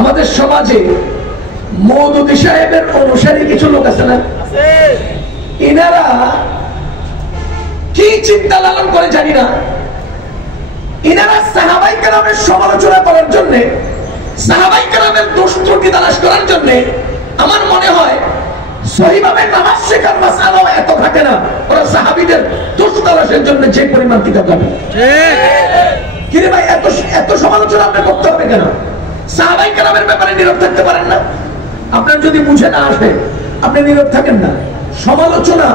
আমাদের সমাজে মওদুদী সাহেবের অনুসারী কিছু লোক আছে না, এনারা কি চিন্তা লালন করে জানি না, এনারা সাহাবায়ে কেরামের সমালোচনা করার জন্য, সাহাবায়ে কেরামের দোষ ত্রুটি তালাশ করার জন্য আমার মনে হয় সহিভাবে নামাজ শেখার মাসআলাও এত ঘাটে না, ওরা সাহাবীদের দোষ তালাশের জন্য যে পরিমাণ কিতাব লেখে। ঠিক কিরে ভাই, এত সমালোচনা আপনি করতে হবে কেন? সাহাবায়ে কেরামের ব্যাপারে নীরব থাকতে পারেন না? আপনার যদি বুঝে না আসে আপনি নীরব থাকেন না। সমালোচনা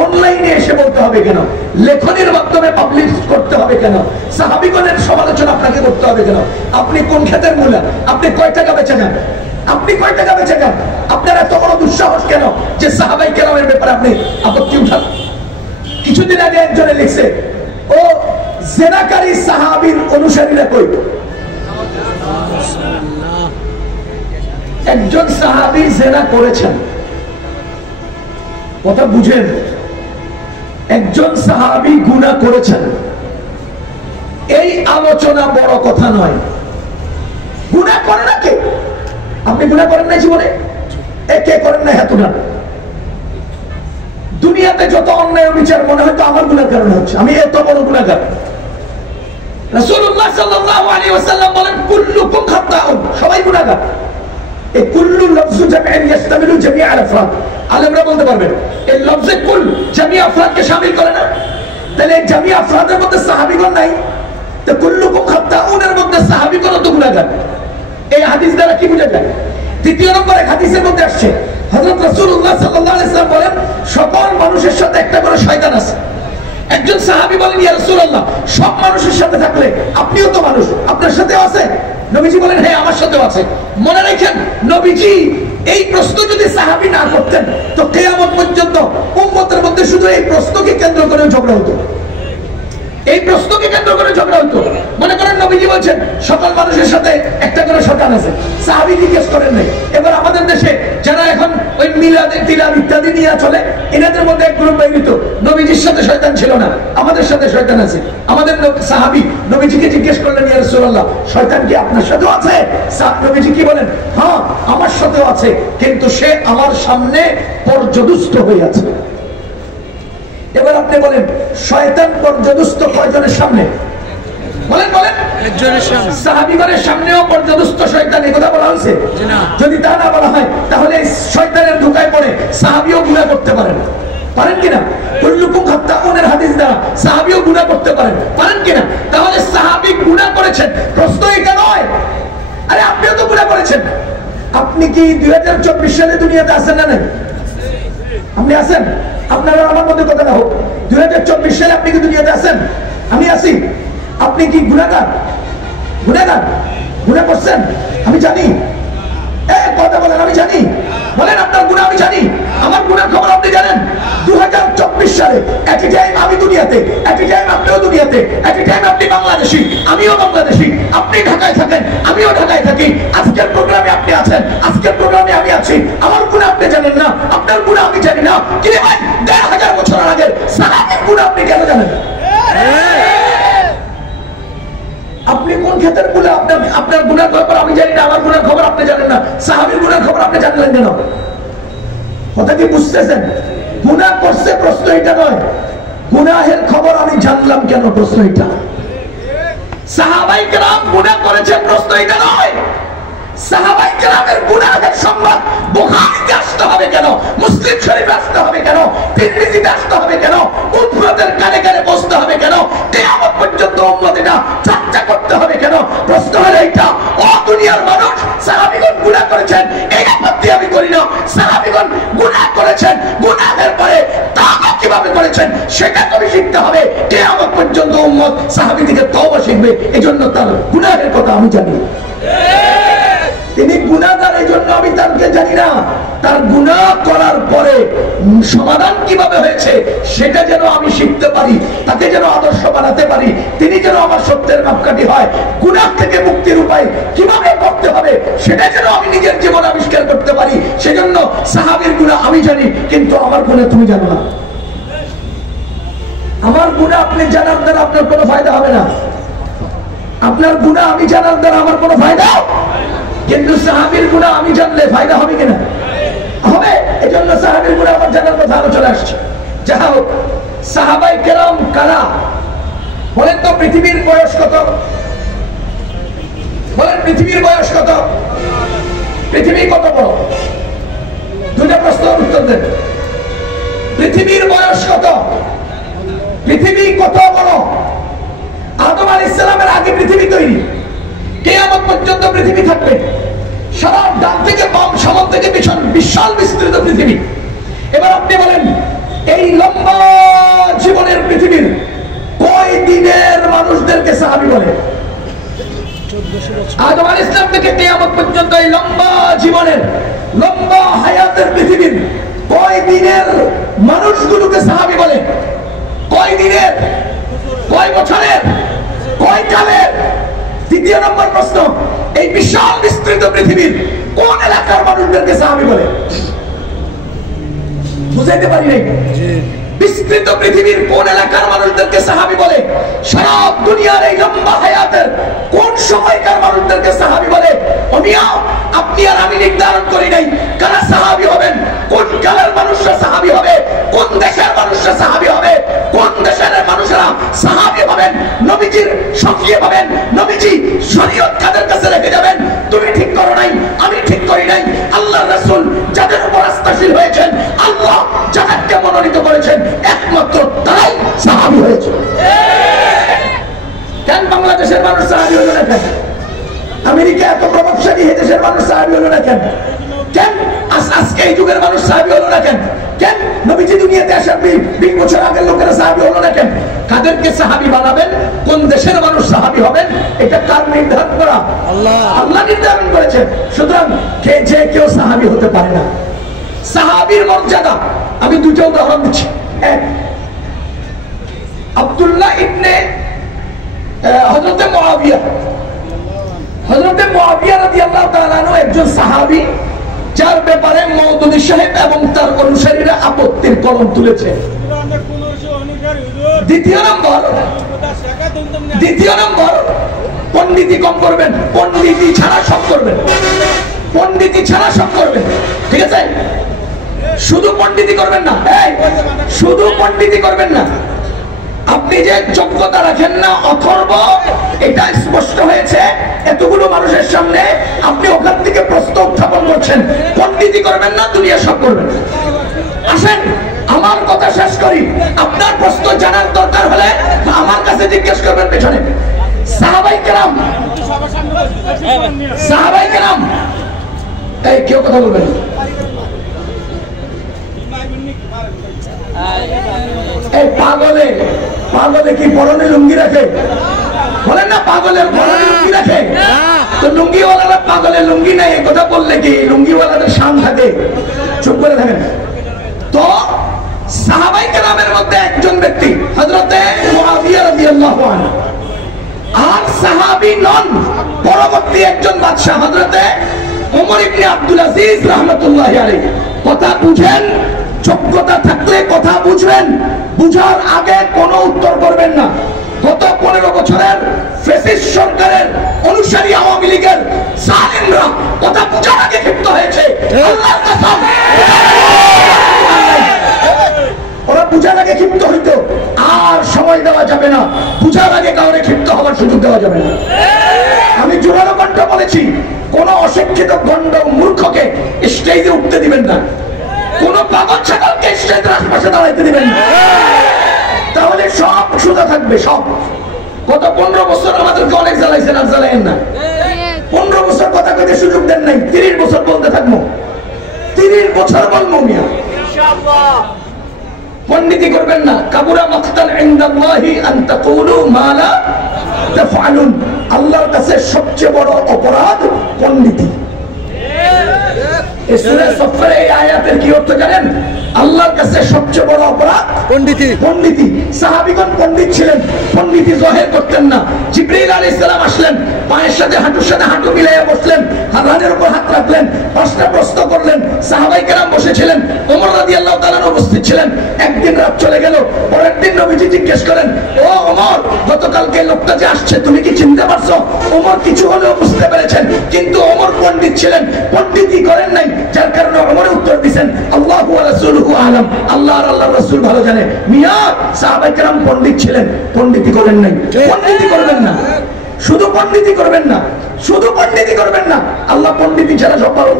অনলাইনে এসে বলতে হবে কেন? লেখনের মাধ্যমে পাবলিশ করতে হবে কেন? সাহাবীগণের সমালোচনা আপনাকে করতে হবে কেন? আপনি কোন ক্ষেতের মূলা? আপনি কয় টাকা বেচে যান? আপনি কয় টাকা বেচে যান? আপনার এত বড় দুঃসাহস কেন যে সাহাবায়ে কেরামের ব্যাপারে আপনি আপত্তি উঠান? কিছুদিন আগে একজনে লিখছে, ও জেনাকারী সাহাবীর অনুসারীরা কই? একজন সাহাবী জেনা করেছেন, কথা বুঝেন, একজন সাহাবী গুনাহ করেছেন, এই আলোচনা বড় কথা নয়। গুনাহ করে না কে? আপনি গুনাহ করেন না জীবনে? কে করেন না? হেতু না। দুনিয়াতে যত অন্যায় বিচার মনে হয় তো আমার গুনার কারণে হচ্ছে, আমি এত বড় গুনাহগার। রাসূলুল্লাহ সাল্লাল্লাহু আলাইহি ওয়াসাল্লাম বলেন, কুল্লুকুম খাত্তাউন, সবাই গুনাহগার। এই কুল্লু লফজু জামিআন ইস্তামিলু জামিআ আল আফরাদ, আলেমরা বলতে পারবেন এই লফজে কুল জামিআ আফরাদকে শামিল করে না? তাহলে এই জামিআ আফরাদের মধ্যে সাহাবীগণ নাই, তো কুল্লুকুম খাত্তাউনের মধ্যে সাহাবীগণ তো গুনাহগার। এই হাদিস দ্বারা কি বোঝা যায়? দ্বিতীয় নম্বর এক হাদিসের মধ্যে আসছে, হযরত রাসূলুল্লাহ সাল্লাল্লাহু আলাইহি ওয়াসাল্লাম বলেন, সকল মানুষের সাথে একটা করে শয়তান আছে। একজন সাহাবী বলেন, ইয়া রাসূলুল্লাহ, সব মানুষের সাথে থাকলে আপনিও তো মানুষ, আপনার সাথেও আছে? নবীজি বলেন, হ্যাঁ আমার সাথেও আছে। মনে রাখেন, নবীজি এই প্রশ্ন যদি সাহাবী না করতেন তো কিয়ামত পর্যন্ত উম্মতের মধ্যে শুধু এই প্রশ্নকে কেন্দ্র করে ঝগড়া হতো, এই প্রশ্নকে কেন্দ্র করে ঝগড়া হতো। মনে করেন নবীজি বলছেন সকল মানুষের সাথে একটা করে শয়তান আছে, সাহাবী জিজ্ঞেস করেন নাই। এবার আমাদের দেশে যারা এখন ওই মিলাদ তিলাদ ইত্যাদি নিয়ে চলে, এনাদের মধ্যে এক গ্রুপ বাইরিত, নবীজির সাথে শয়তান ছিল না, আমাদের সাথে শয়তান আছে। আমাদের সাহাবী নবীজিকে জিজ্ঞেস করলেন, ইয়া রাসূলুল্লাহ, শয়তান কি আপনার সাথেও আছে? নবীজি কি বলেন? হ্যাঁ আমার সাথেও আছে, কিন্তু সে আমার সামনে পর্যদুস্ত হয়ে আছে। এবার আপনি বলেন, শয়তান পর্যদুস্ত কয়জনের সামনে? বলেন বলেন। একজনের সামনে। সাহাবীগণের সামনেও পর্যদুস্ত শয়তান, এই কথা বলা হয়েছে? যদি তা না বলা হয় তাহলে শয়তানের ধোঁকায় পড়ে সাহাবীও গুনাহ করতে পারেন, পারেন কিনা? কুল্লুকুম খাত্তাউনের হাদিস দ্বারা সাহাবীও গুনাহ করতে পারেন, পারেন কিনা? তাহলে সাহাবী গুনাহ করেছেন, প্রশ্ন এটা নয়, আরে আপনিও তো গুনাহ করেছেন। আপনি কি 2024 সালে দুনিয়াতে আছেন না? নাই? আপনি আছেন? আপনারা আমার মধ্যে কথা না হোক, 2024 সালে আপনি কি দুনিয়াতে আছেন? আমি আছি। আপনি কি গুনাহগার? গুনাহগার? গুনাহ করছেন? আমি জানি। কথা বলেন, আমি জানি। বলেন আপনার গুনাহ আমি জানি, আমার গুনার খবর আপনি জানেন। 2024 সালে একই টাইম আমি দুনিয়াতে, একই টাইম আপনিও দুনিয়াতে, একই টাইম আপনি বাংলাদেশি, আমিও বাংলাদেশি, আপনি ঢাকায় থাকেন, আমিও ঢাকায় থাকি। আজকের প্রোগ্রামে আপনি আছেন, আজকের প্রোগ্রামে আমি আছি। আমার গুনাহ আপনি জানেন না, আপনার গুনাহ আমি জানি না। কি রে ভাই, 1000 বছর আগে সাহাবীর গুনাহ আপনি কেন জানেন? আপনি কোন ক্ষেত্রে বলে আপনার গুনার খবর আমি জানি না, আমার গুনার খবর আপনি জানেন না, সাহাবীর গুনার খবর আপনি জানলেন কেন? কথা কি বুঝতেছেন? গুনাহ করছে প্রশ্ন এটা নয়, গুনাহের খবর আমি জানলাম কেন প্রশ্ন এটা। সাহাবায়ে কেরাম গুনাহ করেছেন প্রশ্ন এটা নয়, সাহাবায়ে কেরামের গুনাহের সংবাদ বুখারীতে আসতে হবে কেন, মুসলিম শরীফে আসতে হবে কেন, তিরমিজিতে আসতে হবে কেন, উম্মতের কানে কানে বসতে হবে কেন, কিয়ামত পর্যন্ত উম্মত এটা চর্চা করতে হবে কেন? প্রশ্ন হলো এইটা। ও দুনিয়ার মানুষ, সাহাবীগণ গুনাহ করেছেন, এই আপত্তি আমি করি না। সাহাবীগণ গুনাহ করেছেন, গুনাহের পরে তাওবা কিভাবে করেছেন সেটা তুমি শিখতে হবে। কিয়ামত পর্যন্ত উম্মত সাহাবী থেকে তওবা শিখবে, এজন্য তার গুনাহের কথা আমি জানি। তিনি গুনাহগার, এই জন্য আমি তাকে জানি না। তার গুনাহ করার পরে সমাধান কিভাবে হয়েছে সেটা যেন আমি শিখতে পারি, তাকে যেন আদর্শ বানাতে পারি, তিনি যেন আমার সত্যের মাপকাঠি হয়। গুনাহ থেকে মুক্তির উপায় কিভাবে করতে হবে সেটা যেন আমি নিজের জীবনে আবিষ্কার করতে পারি। সেজন্য সাহাবীর গুনাহ আমি জানি, কিন্তু আমার গুনাহ তুমি জানো না। আমার গুনাহ আপনি জানার দ্বারা আপনার কোনো ফায়দা হবে না, আপনার গুনাহ আমি জানার দ্বারা আমার কোনো ফায়দা কিন্তু সাহাবীর গুনাহ আমি জানলে ফায়দা হবে কিনা? হবে। এজন্য সাহাবীর গুনাহ আমার জানার কথা আলোচনা আসছে। যা হোক, সাহাবায়ে কেরাম কারা বলেন তো? পৃথিবীর বয়স কত? বলেন পৃথিবীর বয়স কত? পৃথিবী কত বড়? দুইটা প্রশ্নের উত্তর দেন। পৃথিবীর বয়স কত? পৃথিবী কত বড়? আদম আলাইহিস সালামের আগে পৃথিবী তৈরি, কিয়ামত পর্যন্ত পৃথিবী থাকবে। সারা ডান থেকে বাম, সামনে থেকে পিছন, বিশাল বিস্তৃত পৃথিবী। এবার আপনি বলেন, এই লম্বা জীবনের পৃথিবীর কয় দিনের মানুষদেরকে সাহাবী বলে? আদম আলাইহিস সালাম থেকে কিয়ামত পর্যন্ত এই লম্বা জীবনের, লম্বা হায়াতের পৃথিবীর কয় দিনের মানুষগুলোকে সাহাবী বলে? কয় দিনের, কয় বছরের, কয় কালের? দ্বিতীয় নম্বর প্রশ্ন, এই বিশাল বিস্তৃত পৃথিবীর কোন এলাকার মানুষদেরকে সাহাবী বলে? বুঝাইতে পারি নাই। বিস্তৃত পৃথিবীর কোন এলাকার মানুষদেরকে সাহাবী বলে? সারা দুনিয়ার এই লম্বা হায়াতের কোন সময়কার মানুষদেরকে সাহাবী বলে? আপনি আর আমি নির্ধারণ করি নাই কারা সাহাবী হবেন, কোন কালের মানুষরা সাহাবী হবে, কোন দেশের মানুষরা সাহাবী হবে, কোন দেশের মানুষরা সাহাবী হবেন, নবীজির সঙ্গী হবেন, নবীজি শরীয়ত কাদের কাছে রেখে যাবেন। তুমি ঠিক করো নাই, আমি ঠিক করি নাই। আল্লাহর রাসূল যাদের উপর আস্থাশীল হয়েছেন, আল্লাহ যাদেরকে মনোনীত করেছেন, একমাত্র তারাই সাহাবী হয়েছে। কেন বাংলাদেশের মানুষ সাহাবী হলো না? কেন আমেরিকা এত প্রভাবশালী, এই দেশের মানুষ সাহাবী হলো না? কেন কেন আজকে এই যুগের মানুষ সাহাবী হলো না? কেন কেন নবীজি দুনিয়াতে আসার 20 বছর আগের লোকেরা সাহাবী হলো না? কেন? কাদেরকে সাহাবী বানাবেন, কোন দেশের মানুষ সাহাবী হবেন, এটা কার নির্ধারণ করা? আল্লাহ নির্ধারণ করেছেন। সুতরাং যে কেউ সাহাবী হতে পারে না। সাহাবীর মর্যাদা আমি দুটো উদাহরণ দিচ্ছি। এক, আব্দুল্লাহ ইবনে হযরতে মুআবিয়া, হযরতে মুআবিয়া রাদিয়াল্লাহু তাআলা আনহু একজন সাহাবী, যার ব্যাপারে মওদুদী সাহেব এবং তার অনুসারীরা আপত্তির কলম তুলেছে। দ্বিতীয় নম্বর, পণ্ডিতি কম করবেন, পণ্ডিতি ছাড়া সব করবেন, পণ্ডিতি ছাড়া সব করবেন। ঠিক আছে? শুধু পণ্ডিতি করবেন না, শুধু পণ্ডিতি করবেন না। আপনি যে যোগ্যতা রাখেন না, অথর্ব, এটা স্পষ্ট হয়েছে এতগুলো মানুষের সামনে। আপনি ওখান থেকে প্রশ্ন উত্থাপন করছেন, পণ্ডিতি করবেন না, দুনিয়া সব করবেন। আসেন আমার কথা শেষ করি। আপনার প্রশ্ন জানার দরকার হলে আমার কাছে জিজ্ঞেস করবেন। পেছনে সাহাবায়ে কেরাম, সাহাবায়ে কেরাম, এই কেউ কথা বলবেন? এই পাগলে, পাগলে কি পরনে লুঙ্গি রাখে? বলেন না, পাগলের পরনে লুঙ্গি রাখে। তো লুঙ্গিওয়ালারা পাগলের লুঙ্গি নাই, এই কথা বললে কি লুঙ্গিওয়ালাদের শান থাকে? চুপ করে থাকেন। তো সাহাবায়ে কেরামের মধ্যে একজন ব্যক্তি হযরতে মুআবিয়া রাদিয়াল্লাহু আনহু, আর সাহাবী নন, পরবর্তী একজন বাদশা হযরতে ওমর ইবনে আব্দুল আজিজ রাহমাতুল্লাহি আলাইহি। কথা বুঝেন, যোগ্যতা থাকলে কথা বুঝবেন, বুঝার আগে কোনো উত্তর করবেন না। গত 15 বছরের ফ্যাসিস্ট সরকারের অনুসারী আওয়ামী লীগের জালেমরা কথা বুঝার আগে ক্ষিপ্ত হয়েছে। আল্লাহর কসম, ওরা বুঝার আগে ক্ষিপ্ত হইতো, আর সময় দেওয়া যাবে না। বুঝার আগে কাউরে ক্ষিপ্ত হওয়ার সুযোগ দেওয়া যাবে না। আমি জোরালো কণ্ঠ বলেছি, কোন অশিক্ষিত গন্ড মূর্খকে স্টেজে উঠতে দিবেন না, কোন পাগল ছাগলকে স্টেজের আশপাশে দাঁড়াইতে দিবেন না, তাহলে সব সোজা থাকবে। সব গত 15 বছর আমাদেরকে অনেক জ্বালাইছেন, আর জ্বালাইন না। 15 বছর কথা কইতে সুযোগ দেন নাই, 30 বছর বলতে থাকবো, 30 বছর বলবো মিয়া। ইনশাআল্লাহ পণ্ডিতি করবেন না। কাবুরা মাকতান ইনদাল্লাহি আন তাকুলু মা লা তাফআলুন। আল্লাহর কাছে সবচেয়ে বড় অপরাধ পণ্ডিতি। এই সূরা সফরে এই আয়াতের কি অর্থ জানেন? আল্লাহর কাছে সবচেয়ে বড় অপরাধ পণ্ডিতি। পণ্ডিতি। সাহাবীগণ পণ্ডিত ছিলেন, পণ্ডিতি জাহির করতেন না। জিবরাইল আলাইহিস সালাম আসলেন, পায়ের সাথে হাঁটু মিলাইয়া বসলেন, হাতের উপর হাত রাখলেন, পাঁচটা প্রশ্ন করলেন। সাহাবায়ে কেরাম বসেছিলেন, ওমর রাদিয়াল্লাহু তাআলা উপস্থিত ছিলেন। ছিলেন। একদিন রাত চলে গেল, পরের দিন নবীজি জিজ্ঞেস করেন, ও ওমর, গতকালকে লোকটা যে আসছে তুমি কি চিনতে পারছো? ওমর কিছু হলেও বুঝতে পেরেছেন, কিন্তু ওমর পণ্ডিত ছিলেন, পণ্ডিতই করেন নাই, যার কারণে ওমর উত্তর দিয়েছেন আল্লাহু ওয়া রাসূলুহু আলাম, আল্লাহ আর আল্লাহর রাসূল ভালো জানে। মিয়া সাহাবায়ে কেরাম পণ্ডিত ছিলেন, পণ্ডিতই করেন নাই। পণ্ডিতই করবেন না, শুধু পণ্ডিতই করবেন না, শুধু পণ্ডিতই করবেন না, আল্লাহ পণ্ডিতই ছাড়া সব পালন।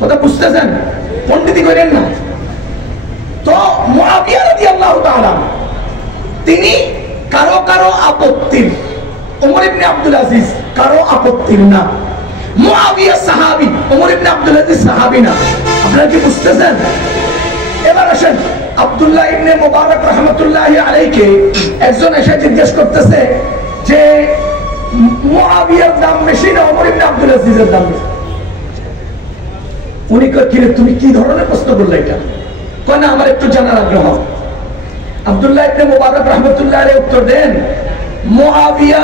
কথা বুঝতেছেন? পণ্ডিতই করেন না। তো মুআবিয়া রাদিয়াল্লাহু তাআলা তিনি কারো কারো আপত্তির, ওমর ইবনে আব্দুল আজিজ কারো আপত্তির না। মুআবিয়া সাহাবী, ওমর ইবনে আব্দুল আজিজ সাহাবী না। আপনারা কি বুঝতেছেন? এবার আসেন, আব্দুল্লাহ ইবনে মুবারক রাহমাতুল্লাহি আলাইহিকে একজন এসে জিজ্ঞেস করতেছে যে মুআবিয়ার দাম বেশি না ওমর ইবনে আব্দুল আজিজের দাম বেশি? উনি কইলেন তুমি কি ধরনের প্রশ্ন করলে এটা? কয় না, আমার একটু জানার আগ্রহ। আব্দুল্লাহ ইবনে মুবারক রাহমাতুল্লাহি আলাইহি উত্তর দেন, মুআবিয়া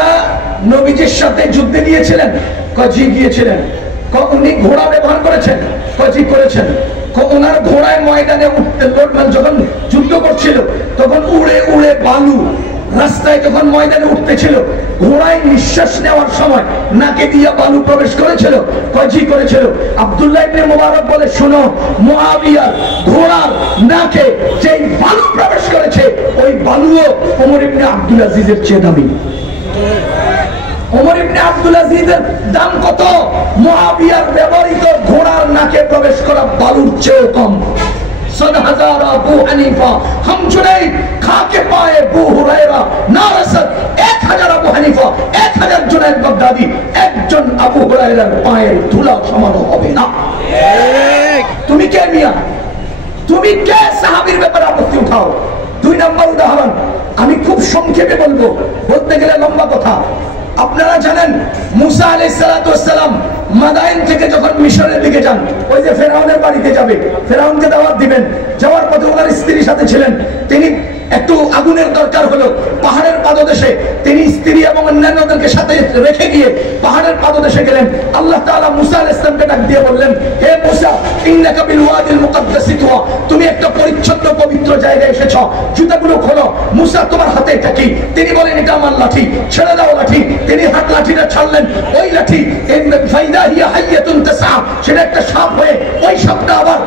নবীজির সাথে যুদ্ধে গিয়েছিলেন? কয় জি গিয়েছিলেন। কয় উনি ঘোড়া ব্যবহার করেছেন? কয় জি করেছেন। ওনার ঘোড়ায় ময়দানে উঠতে যখন যুদ্ধ করছিল তখন উড়ে উড়ে বালু রাস্তায় যখন ময়দানে উঠতেছিল, ঘোড়ায় নিঃশ্বাস নেওয়ার সময় নাকে দিয়ে বালু প্রবেশ করেছিল? কয় জি করেছিল। আব্দুল্লাহ ইবনে মুবারক বলে, শোনো, মুআবিয়ার ঘোড়ার নাকে যে বালু প্রবেশ করেছে ওই বালুও ওমর ইবনে আব্দুল আজিজের চেয়ে দামি। ওমর ইবনে আব্দুল আজিজের দাম কত? মুআবিয়ার ব্যবহৃত ঘোড়ার নাকে প্রবেশ করা বালুর চেয়ে কম। 100,000 আবু হানিফা হাম জুনাইদ খাকে পায়ে আবু হুরায়রা না রাসাত। 1000 আবু হানিফা, 1000 জুনাইদ বাগদাদি একজন আবু হুরায়রার পায়ের ধুলা সমান হবে না। তুমি কে মিয়া? তুমি কে সাহাবীর ব্যাপারে আপত্তি উঠাও? 2 নম্বর উদাহরণ আমি খুব সংক্ষেপে বলবো, বলতে গেলে লম্বা কথা। আপনারা জানেন মুসা আলাইহিস সালাতু ওয়াস সালাম মাদায়েন থেকে যখন মিশরের দিকে যান, ওই যে ফেরাউনের বাড়িতে যাবে, ফেরাউনকে দাওয়াত দিবেন, যাওয়ার পথে ওনার স্ত্রীর সাথে ছিলেন, তিনি একটু আগুনের দরকার হলো পাহাড়ের পাদদেশে, তিনি স্ত্রী এবং অন্যান্যদেরকে সাথে রেখে গিয়ে পাহাড়ের পাদদেশে গেলেন। আল্লাহ তাআলা মুসা আলাইহিস সালামকে ডাক দিয়ে বললেন, হে মুসা, ইন্নাকা বিল ওয়াদিল মুকাদ্দাসি তুয়া, তুমি একটা পরিচ্ছন্ন পবিত্র জায়গায় এসেছো, জুতাগুলো খোলো। মুসা, তোমার হাতে এটা কি? তিনি বলেন, এটা আমার লাঠি। ছেড়ে দাও লাঠি। তিনি হাত লাঠিটা ছাড়লেন, ওই লাঠি ফাইদা হিয়া হাইয়াতুন তাসআ, সেটা একটা সাপ হয়ে ওই সাপটা আবার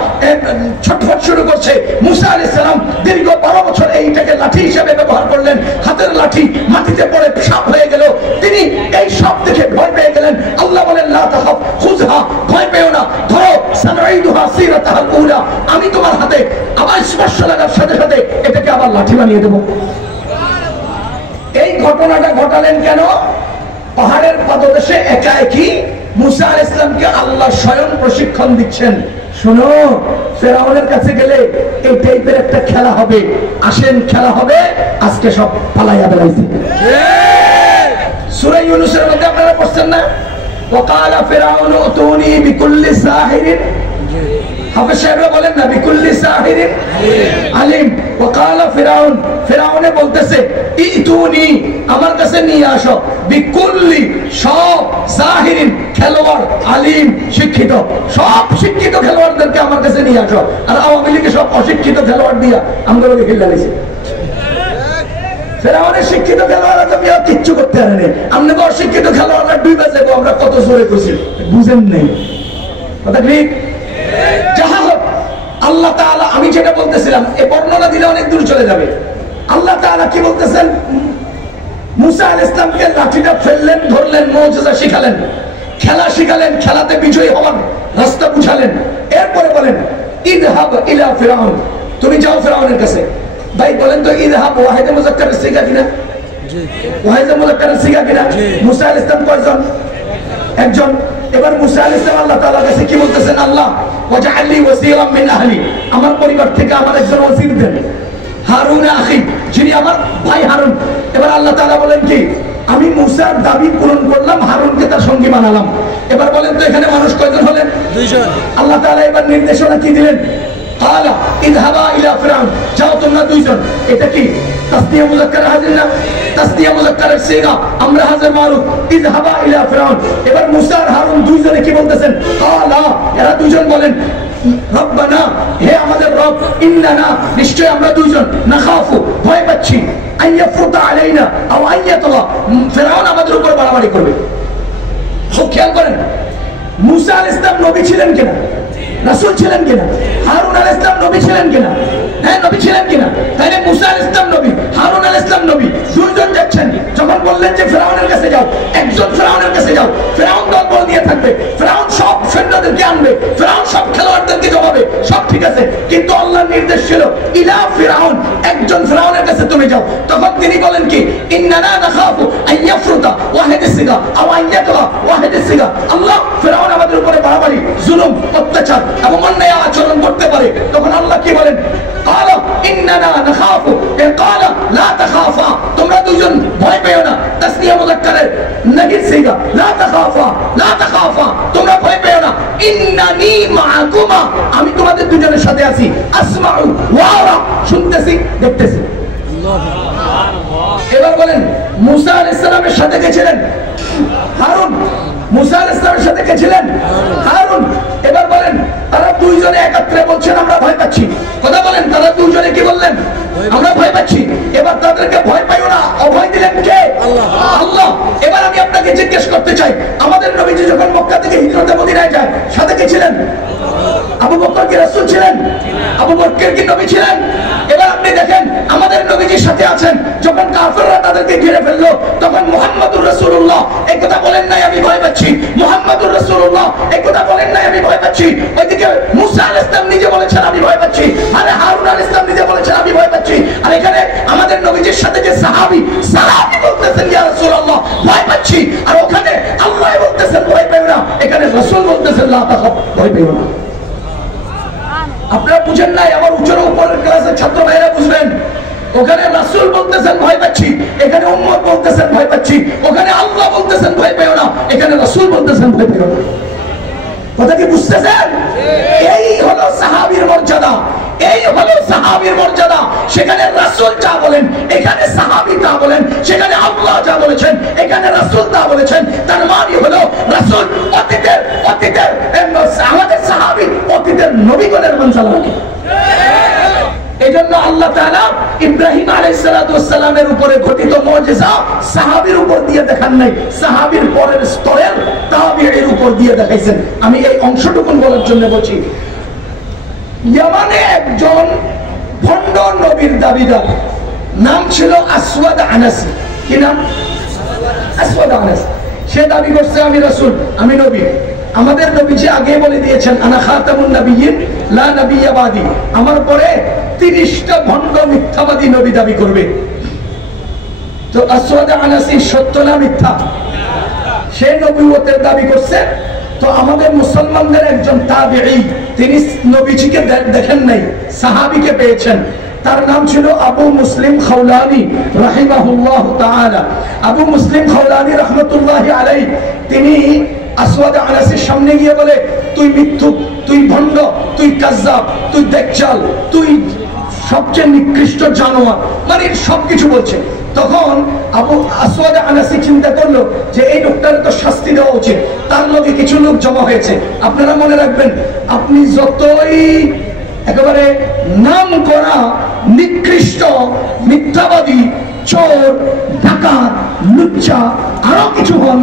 ছটফট শুরু করছে। মুসা আলাইহিস সালাম দীর্ঘ 12 বছর এইটাকে লাঠি হিসেবে ব্যবহার করলেন। হাতের লাঠি মাটিতে পড়ে সাপ হয়ে গেল। তিনি এই সাপ দেখে ভয় পেয়ে গেলেন। আল্লাহ বলেন, লা তাখাফ খুযহা, ভয় পেও না, ধরো, সানাইদুহা সিরাতাহাল উলা, আমি তোমার হাতে আবার স্পর্শ লাগার সাথে সাথে এটাকে আবার লাঠি বানিয়ে দেব। এই ঘটনাটা ঘটালেন কেন? পাহাড়ের পাদদেশে একাএকি মুসা আলাইহিস সালামকে আল্লাহ স্বয়ং প্রশিক্ষণ দিচ্ছেন। শুনো, ফেরাউনের কাছে গেলে এই টাইপের একটা খেলা হবে, আসেন খেলা হবে, আজকে সব পালাইয়া বেড়াইছে। সূরা ইউনূসের মধ্যে আপনারা পড়ছেন না, ওয়াকালা ফিরআউন উতুনি বিকুল্লি সাহিরিন, হাফেজ সাহেবরা বলেন না, বিকুল্লি সাহিরিন আলিম। ওয়াকালা ফিরআউন, ফিরআউনে বলতেছে, ইতুনি, আমার কাছে নিয়ে আসো, বিকুল্লি, সব, সাহিরিন, খেলোয়াড়, আলিম, শিক্ষিত, সব শিক্ষিত খেলোয়াড়দেরকে আমার কাছে নিয়ে আসো। আর আওয়ামী লীগের সব অশিক্ষিত খেলোয়াড় দিয়া আমগুলোকে খেলা দিয়েছে। ফেরাউনের শিক্ষিত খেলোয়াড়রা তো কিচ্ছু করতে পারেনি, আমরা তো অশিক্ষিত খেলোয়াড়রা ডুবে যাবো, আমরা কত জোরে করছি, বুঝেন নেই কথা ঠিক? যাহা হোক, আল্লাহ তাআলা, আমি যেটা বলতেছিলাম, এই বর্ণনা দিলে অনেক দূর চলে যাবে। আল্লাহ তাআলা কি বলতেছেন? মুসা আলাইহিস সালামকে লাঠিটা ফেললেন, ধরলেন, মুজিজা শিখালেন, খেলা শিখালেন, খেলাতে বিজয়ী হওয়ার রাস্তা বুঝালেন। এরপরে বলেন, ইযহাব ইলা ফিরআউন, তুমি যাও ফিরআউনের কাছে। ভাই বলেন তো, ইযহাব ওয়াহিদে মুযাক্কারের সিগা কিনা? জি। ওয়াহিদে মুযাক্কারের সিগা কিনা? মুসা আলাইহিস সালাম কয়জন? একজন। এবার মুসা আলাইহিস সালাম আল্লাহ তাআলার কাছে কি বলতেছেন? আল্লাহ, ওয়াজআলনি ওয়াসীরাম মিন আহলি, আমার পরিবার থেকে আমার একজন ওয়াজির দেন, হারুন আখি, যিনি আমার ভাই হারুন। এবার আল্লাহ তাআলা বলেন কি, আমি মুসার দাবি পূরণ করলাম, হারুনকে তার সঙ্গী বানালাম। এবার বলেন তো, এখানে মানুষ কয়জন হলেন? 2 জন। আল্লাহ তাআলা এবার নির্দেশনা কি দিলেন? قال اذهبا الى فرعون, যাও তোমরা 2 জন। এটা কি তাসনিয়া মুযাক্কার হাজির না? তাসনিয়া মুযাক্কারের সিগা, আমরা হাজির মারুফ, ইযহাবা ইলা ফিরআউন। এবার মুসা আর হারুন 2 জনে কি বলতেছেন? قال, এরা 2 জন বলেন, রব্বানা, হে আমাদের রব, ইন্নানা, নিশ্চয় আমরা দুইজন, নাখাফু, ভয় পাচ্ছি, আইয়াফরুতা আলাইনা আও আইয়াতলা, ফিরআউন আমাদের উপর বাড়াবাড়ি করবে। খুব খেয়াল করেন, মুসা আলাইহিস সালাম নবী ছিলেন কিনা? রাসূল ছিলেন কিনা? হারুন আলাইহিস সালাম নবী ছিলেন কিনা? হ্যাঁ, নবী ছিলেন কিনা? তাইলে মুসা আলাইহিস সালাম নবী, হারুন আলাইহিস সালাম নবী, দুইজন যাচ্ছেন। যখন বললেন যে ফিরআউনের কাছে যাও, একজন ফিরআউনের কাছে যাও, ফিরআউন দলবল নিয়ে থাকবে, ফিরআউন সব সৈন্যদেরকে আনবে, ফিরআউন সব খেলোয়াড়দেরকে জমাবে, সব ঠিক আছে। কিন্তু আল্লাহর নির্দেশ ছিল ইলা ফিরআউন, একজন ফিরআউনের কাছে তুমি যাও। তখন তিনি বলেন কি, ইন্নানা নাখাফু আইয়াফরুতা ওয়াহিদিসিগা আও আইয়াতলা ওয়াহিদিসিগা, আল্লাহ ফিরআউন আমাদের উপরে বাড়াবাড়ি, জুলুম, অত্যাচার এবং অন্যায় আচরণ করতে পারে। তখন আল্লাহ কি বলেন, ক্বালা ইন্নানা নাখাফু, ক্বালা লা তাখাফা, তোমরা দুইজন ভয় পেও না। তাসনিয়া মুযাক্কারের নাহির সিগা, লা তাখাফা, লা তাখাফা, তোমরা ভয় পেও না। ইন্নানি মাআকুমা, আমি তোমাদের দুজনের সাথে আছি। আসমাউ ওয়া আরা, শুনতেছি, দেখতেছি। এবার বলেন, মুসা আলাইহিস সালামের সাথে কে ছিলেন? হারুন। মুসা আলাইহিস সালামের সাথে কে ছিলেন? হারুন। এবার বলেন, তারা দুইজনে একত্রে বলছেন আমরা ভয় পাচ্ছি। কথা বলেন, তারা দুইজনে কি বললেন? আমরা ভয় পাচ্ছি। এবার তাদেরকে ভয় পাইও না, অভয় দিলেন কে? আল্লাহ। এবার আমি আপনাকে জিজ্ঞেস করতে চাই, আমাদের নবীজি যখন মক্কা থেকে হিজরতে মদিনায় যায়, সাথে কে ছিলেন? আবু বকর কি রাসূল ছিলেন? আবু বকর কি নবী ছিলেন? এবার আপনি দেখেন, আমাদের নবীজির সাথে আছেন। যখন কাফেররা তাদেরকে ঘিরে ফেললো, তখন মুহাম্মাদুর রাসূলুল্লাহ এই কথা বলেন নাই আমি ভয় পাচ্ছি, মুহাম্মাদুর রাসূলুল্লাহ এই কথা বলেন নাই আমি ভয় পাচ্ছি। ওইদিকে মুসা আলাইহিস সালাম নিজে বলেছেন আমি ভয় পাচ্ছি, আর হারুন আলাইহিস সালাম নিজে বলেছেন আমি ভয় পাচ্ছি। আর এখানে আমাদের নবীজির সাথে যে সাহাবী বলতেছেন ইয়া রাসূলুল্লাহ ভয় পাচ্ছি, আর ওখানে আল্লাহ বলতেছেন ভয় পেও না, এখানে রাসূল বলতেছেন লা তাখাফ, ভয় পেও না। আপনারা বুঝেন নাই, আমার উচ্চর উপরের ক্লাসের ছাত্র ভাইরা বুঝবেন। ওখানে রাসূল বলতেছেন ভয় পাচ্ছি, এখানে উম্মত বলতেছেন ভয় পাচ্ছি। ওখানে আল্লাহ বলতেছেন ভয় পেও না, এখানে রাসূল বলতেছেন ভয় পেও না। কথা কি বুঝতেছেন? এই হলো সাহাবীর মর্যাদা, এই হলো সাহাবীর মর্যাদা। সেখানে রাসূল যা বলেন, এখানে সাহাবী তা বলেন। সেখানে আল্লাহ যা বলেছেন, এখানে রাসূল তা বলেছেন। তার মানে হলো রাসূল অতীতের আমাদের সাহাবী অতীতের নবীগণের মঞ্জালা রাখে। এজন্য আল্লাহ তাআলা ইব্রাহিম আলাইহিস সালাতু ওয়াস সালামের উপরে ঘটিত মুজিজা সাহাবীর উপর দিয়ে দেখান নাই, সাহাবীর পরের স্তরের তাবিঈর উপর দিয়ে দেখাইছেন। আমি এই অংশটুকু বলার জন্য বলছি, ইয়ামানে একজন ভণ্ড নবীর দাবিদার, নাম ছিল আসওয়াদ আনাসি। কি নাম? আসওয়াদ আনাসি। সে দাবি করছে আমি রাসূল, আমি নবী। আমাদের নবীজি আগে বলে দিয়েছেন আনা খাতামুন নবিয়্যিন লা নবিয়্যা বাদি, আমার পরে 30টা ভণ্ড মিথ্যাবাদী নবী দাবি করবে। তো আসওয়াদ আনাসি সত্য না মিথ্যা? সে নবুয়তের দাবি করছে। তো আমাদের মুসলমানদের একজন তাবিঈ, তিনি নবীজিকে দেখেন নাই, সাহাবীকে পেয়েছেন। তার নাম ছিল আবু মুসলিম খাওলানি রাহিমাহুল্লাহু তাআলা। আবু মুসলিম খাওলানি রাহমাতুল্লাহি আলাইহি, তিনি আসওয়াদ আনাসির সামনে গিয়ে বলে, তুই মিথ্যুক, তুই ভণ্ড, তুই কাজ্জাব, তুই দাজ্জাল, তুই সবচেয়ে নিকৃষ্ট জানোয়ার, মানে সবকিছু বলছে। তখন আবু আসওয়াদ আনাসি চিন্তা করলো যে এই লোকটার তো শাস্তি দেওয়া উচিত। তার লগে কিছু লোক জমা হয়েছে। আপনারা মনে রাখবেন, আপনি যতই একেবারে নাম করা নিকৃষ্ট মিথ্যাবাদী, চোর, ডাকাত, লুচ্চা, আরো কিছু হন,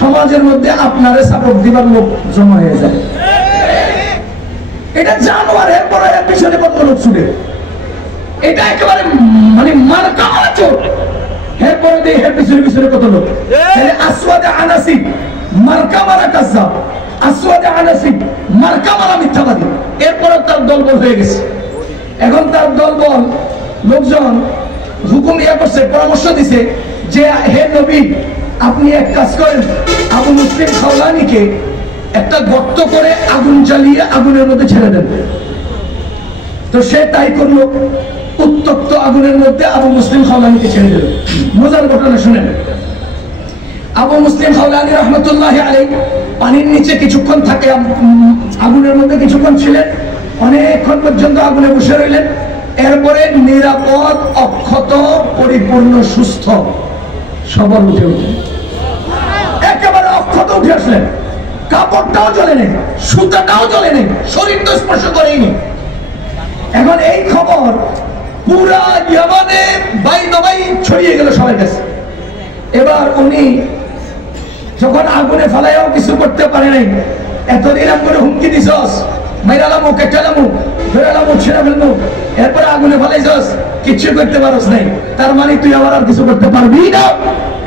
সমাজের মধ্যে আপনারে সাপোর্ট দিবার লোক জমা হয়ে যায়। এটা জানোয়ার, এরপরে এর পিছনে কত লোক ছুটে, এটা একেবারে মানে মার্কা মারা চোর, এরপরে দিয়ে এর পিছনে পিছনে কত লোক। তাহলে আসওয়াদ আনাসি মার্কা মারা কাজ্জাব, আসওয়াদ আনাসি মার্কা মারা মিথ্যাবাদী, এরপরে তার দলবল হয়ে গেছে। এখন তার দলবল লোকজন হুকুম ইয়া করছে, পরামর্শ দিছে যে হে নবী, আপনি এক কাজ করেন, আবু মুসলিম খাওলানিকে একটা গর্ত করে আগুন জ্বালিয়ে আগুনের মধ্যে ছেড়ে দেন। তো সে তাই করলো, উত্তপ্ত আগুনের মধ্যে আবু মুসলিম খাওলানিকে ছেড়ে দিল। মজার ঘটনা শুনেন। আবু মুসলিম খাওলানি রাহমাতুল্লাহি আলাইহি পানির নিচে কিছুক্ষণ থাকে, আগুনের মধ্যে কিছুক্ষণ ছিলেন, অনেকক্ষণ পর্যন্ত আগুনে বসে রইলেন। এরপরে নিরাপদ, অক্ষত, পরিপূর্ণ সুস্থ সবল উঠে উঠলেন, একেবারে অক্ষত উঠে আসলেন। কাপড়টাও জ্বলে নেই, সুতাটাও জ্বলে নেই, শরীর তো স্পর্শ করেনি। এখন এই খবর পুরা ইয়ামানে বাইদবাই ছড়িয়ে গেল সবার কাছে। এবার উনি যখন আগুনে ফেলাইও কিছু করতে পারে নাই, এতদিন করে হুমকি দিছস, মাইরালামু কেটালামু ফেরালামু ছেড়ে ফেলবো, এরপরে আগুনে ফেলাইছস, কিচ্ছু করতে পারস নাই, তার মানে তুই আবার আর কিছু করতে পারবি না।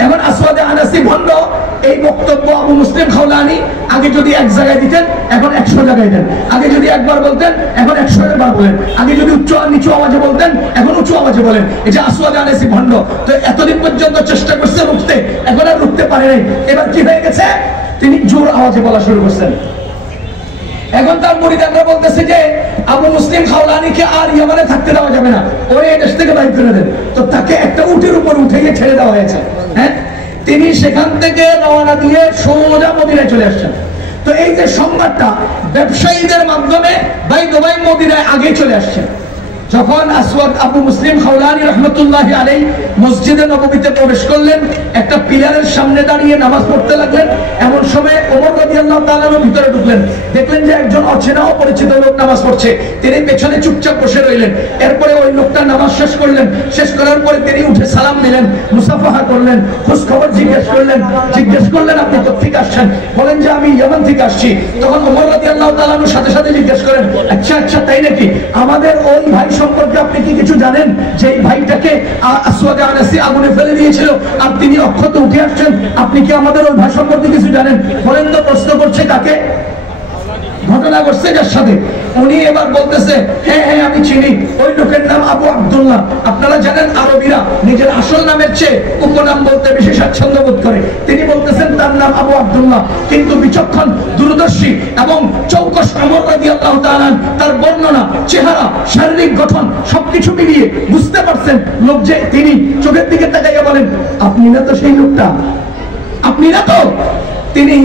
এখন আসওয়াদে আনাসি ভণ্ড এই বক্তব্য আবু মুসলিম খাওলানি আগে যদি এক জায়গায় দিতেন এখন 100 জায়গায় দেন, আগে যদি একবার বলতেন এখন 100 বার বলেন, আগে যদি উচ্চ নিচু আওয়াজে বলতেন এখন উঁচু আওয়াজে বলেন। এই যে আসওয়াদে আনাসি ভণ্ড, তো এতদিন পর্যন্ত চেষ্টা করছে রুখতে, এখন আর রুখতে পারে নাই। এবার কি হয়ে গেছে, তিনি জোর আওয়াজে বলা শুরু করছেন। এখন তার মুরিদানরা বলতেছে যে আবু মুসলিম খাওলানিকে আর ইয়ামানে থাকতে দেওয়া যাবে না, ওরে এই দেশ থেকে বাইর করে দেন। তো তাকে একটা উটের উপর উঠে ছেড়ে দেওয়া হয়েছে। হ্যাঁ, তিনি সেখান থেকে রওনা দিয়ে সোজা মদিনায় চলে আসছেন। তো এই যে সংবাদটা ব্যবসায়ীদের মাধ্যমে বাইদবাই মদিনায় আগে চলে আসছে। যখন আসওয়াদ আবু মুসলিম খাওলানি রহমতুল্লাহি আলাইহি মসজিদে নববীতে প্রবেশ করলেন, একটা পিলারের সামনে দাঁড়িয়ে নামাজ পড়তে লাগলেন। এমন সময় ওমর রাদিয়াল্লাহু তাআলা ভিতরে ঢুকলেন, দেখলেন যে একজন অচেনা অপরিচিত লোক নামাজ পড়ছে। তিনি পেছনে চুপচাপ বসে রইলেন। এরপরে ওই লোকটা নামাজ শেষ করলেন, শেষ করার পরে তিনি উঠে সালাম দিলেন, মুসাফাহা করলেন, খোঁজ খবর জিজ্ঞেস করলেন আপনি কোথেকে আসছেন? বলেন যে আমি ইয়ামান থেকে আসছি। তখন ওমর রাদিয়াল্লাহু তাআলা সাথে সাথে জিজ্ঞেস করেন, আচ্ছা তাই নাকি, আমাদের ওই ভাই সম্পর্কে আপনি কি কিছু জানেন, যে এই ভাইটাকে আসওয়াদে আনাসি আগুনে ফেলে দিয়েছিল আর তিনি অক্ষত উঠে আসছেন? আপনি কি আমাদের ওই ভাই সম্পর্কে কিছু জানেন? বলেন তো, প্রশ্ন করছে কাকে? ঘটনা ঘটছে যার সাথে। উনি এবার বলতেছে হ্যাঁ আমি চিনি, ওই লোকের নাম আবু আব্দুল্লাহ। আপনারা জানেন আরবিরা নিজের আসল নামের চেয়ে উপনাম বলতে বেশি স্বাচ্ছন্দ্য বোধ করে। তিনি বলতেছেন তার নাম আবু আব্দুল্লাহ, কিন্তু বিচক্ষণ, দূরদর্শী এবং চৌকস ওমর রাদিয়াল্লাহু তাআলা তার বর্ণনা, চেহারা, শারীরিক গঠন সবকিছু মিলিয়ে বুঝতে পারছেন লোক যে তিনি। চোখের দিকে তাকাইয়া বলেন, আপনি না তো সেই লোকটা, আপনি না তো? তিনি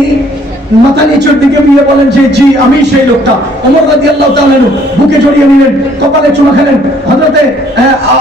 মাথা নিচের দিকে নিয়ে বলেন যে জি আমি সেই লোকটা। ওমর রাদিয়াল্লাহু তাআলা বুকে জড়িয়ে নিলেন, কপালে চুমা খেলেন। হযরতে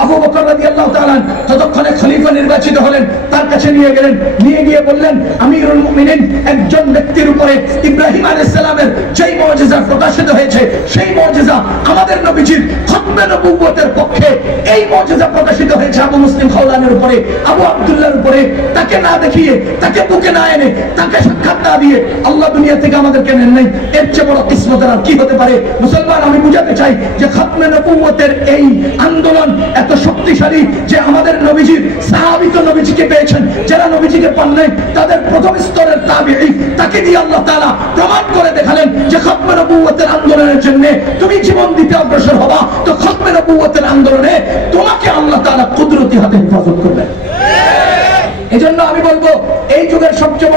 আবু বকর রাদিয়াল্লাহু তাআলা ততক্ষণে খলিফা নির্বাচিত হলেন, তার কাছে নিয়ে গেলেন। নিয়ে গিয়ে বললেন, আমিরুল মুমিনিন, একজন ব্যক্তির উপরে ইব্রাহিম আলাইহিস সালামের যেই মুজিজা প্রকাশিত হয়েছে, সেই মুজিজা আমাদের নবীজির খতমে নবুয়তের পক্ষে এই মুজিজা প্রকাশিত হয়েছে আবু মুসলিম খাওলানির উপরে, আবু আব্দুল্লাহর উপরে। তাকে না দেখিয়ে, তাকে বুকে না এনে, তাকে সাক্ষাৎ না দিয়ে আল্লাহ দুনিয়া থেকে আমাদেরকে নেন নাই। এর চেয়ে বড় কিসমতের আর কি হতে পারে? মুসলমান, আমি বুঝাতে চাই যে খতমে নবুয়তের এই আন্দোলন এত শক্তিশালী যে আমাদের নবীজির সাহাবী তো নবীজিকে পেয়েছেন, যারা নবীজিকে পান নাই তাদের প্রথম স্তরের তাবিঈ, তাকে দিয়ে আল্লাহ তাআলা প্রমাণ করে দেখালেন যে খতমে নবুয়তের আন্দোলনের জন্য তুমি জীবন দিতে অগ্রসর হবা, তো খতমে নবুয়তের আন্দোলনে তোমাকে আল্লাহ তাআলা কুদরতি হাতে হেফাজত করবেন। এজন্য আমি বলবো এই যুগের সবচেয়ে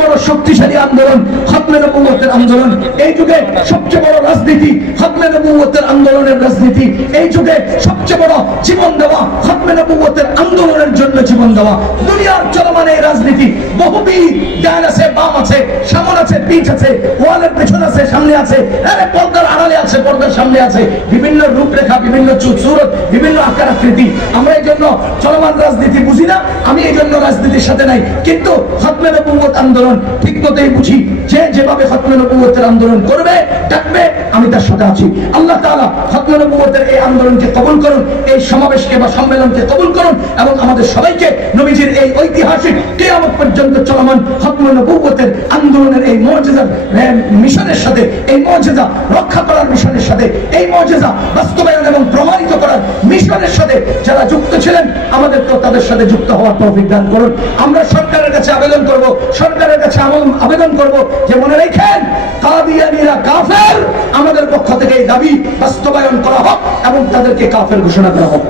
বড় শক্তিশালী আন্দোলন খতমে নবুয়তের আন্দোলন। এই যুগে সবচেয়ে বড় রাজনীতি খতমে নবুয়তের আন্দোলনের রাজনীতি। এই যুগে সবচেয়ে বড় জীবন দেওয়া খতমে নবুয়তের আন্দোলনের জন্য জীবন দেওয়া। দুনিয়ার চলমান এই রাজনীতি বহুবিধ, ডান আছে, বাম আছে, সামনে আছে, পিঠ আছে, ওয়ালের পেছন আছে, সামনে আছে, আরে পর্দার আড়ালে আছে, পর্দার সামনে আছে, বিভিন্ন রূপরেখা, বিভিন্ন সুরত, বিভিন্ন আকার আকৃতি। আমরা এই জন্য চলমান রাজনীতি বুঝি না, আমি এই জন্য রাজনীতির সাথে নাই। কিন্তু খতমে নবুয়ত আন্দোলন ঠিক মতোই বুঝি, যে যেভাবে খতমে নবুয়তের আন্দোলন করবে, ডাকবে, আমি তার সাথে আছি। আল্লাহ তাআলা খতমে নবুয়তের এই আন্দোলনকে কবুল করুন, এই সমাবেশকে বা সম্মেলনকে কবুল করুন, এবং আমাদের সবাইকে নবীজির এই ঐতিহাসিক কিয়ামত পর্যন্ত চলমান খতমে নবুয়তের আন্দোলনের এই মুজিজার মিশনের সাথে, এই মুজিজা রক্ষা করার মিশনের সাথে, এই মুজিজা বাস্তবায়ন এবং প্রমাণিত করার মিশনের সাথে যারা যুক্ত ছিলেন, আমাদেরকেও তাদের সাথে যুক্ত হওয়ার তৌফিক দান করুন। আমরা সরকারের কাছে আবেদন করব, সরকারের কাছে আবেদন করব যে মনে রাখেন কাদিয়ানীরা কাফের, আমাদের পক্ষ থেকে এই দাবি বাস্তবায়ন করা হোক এবং তাদেরকে কাফের ঘোষণা করা হোক।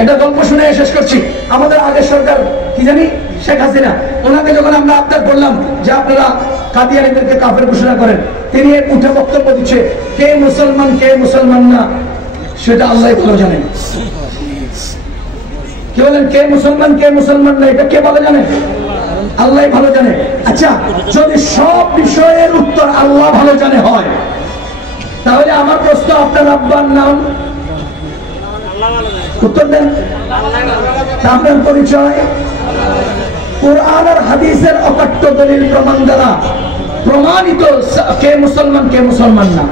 একটা গল্প শুনে শেষ করছি। আমাদের আগের সরকার কি জানি শেখ হাসিনা, ওনাকে যখন আমরা আবদার করলাম যে আপনারা কাদিয়ানীদেরকে কাফের ঘোষণা করেন, তিনি উঠে বক্তব্য দিচ্ছে কে মুসলমান কে মুসলমান না সেটা আল্লাহ ভালো জানেন। কি বলেন? কে মুসলমান কে মুসলমান না এটা কে ভালো জানে? আল্লাহ ভালো জানে। আচ্ছা, যদি সব বিষয়ের উত্তর আল্লাহ ভালো জানে হয়, তাহলে আমার প্রশ্ন, আপনার আব্বার নাম? উত্তর দেন। আপনার পরিচয়? কোরআন আর হাদিসের অকাট্য দলিল প্রমাণ দ্বারা প্রমাণিত কে মুসলমান কে মুসলমান না,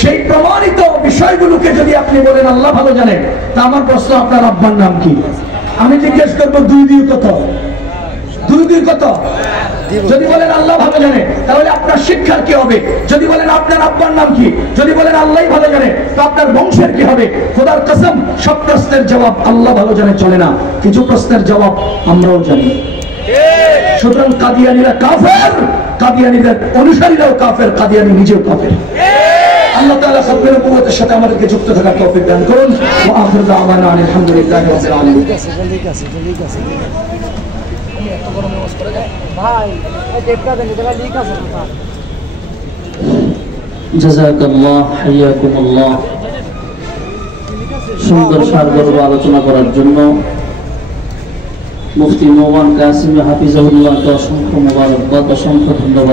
সেই প্রমাণিত বিষয়গুলোকে যদি আপনি বলেন আল্লাহ ভালো জানেন, তা আমার প্রশ্ন আপনার আব্বার নাম কি? আমি জিজ্ঞেস করবো 2 কত? 2 কত? যদি বলেন আল্লাহ ভালো জানে, তাহলে আপনার শিক্ষার কি হবে? যদি বলেন আপনার আব্বার নাম কি, যদি বলেন আল্লাহ ভালো জানে, তো আপনার বংশের কি হবে? খোদার কসম, সব প্রশ্নের জবাব আল্লাহ ভালো জানে চলে না, কিছু প্রশ্নের জবাব আমরাও জানি। সুতরাং কাদিয়ানীরা কাফের, কাদিয়ানীদের অনুসারীরাও কাফের, কাদিয়ানী নিজেও কাফের। আল্লাহ তাআলা খতমে নবুয়তের সাথে আমাদেরকে যুক্ত থাকার তৌফিক দান করুন। ওয়া আখিরু দাওয়ানা আলহামদুলিল্লাহি রাব্বিল আলামিন। জাযাকাল্লাহ, হাইয়াকুমুল্লাহ। সুন্দর সারগর্ব আলোচনা করার জন্য মুফতি নোমান কাসিম হাফিজাহুল্লাহকে অসংখ্য মোবারকবাদ, অসংখ্য ধন্যবাদ।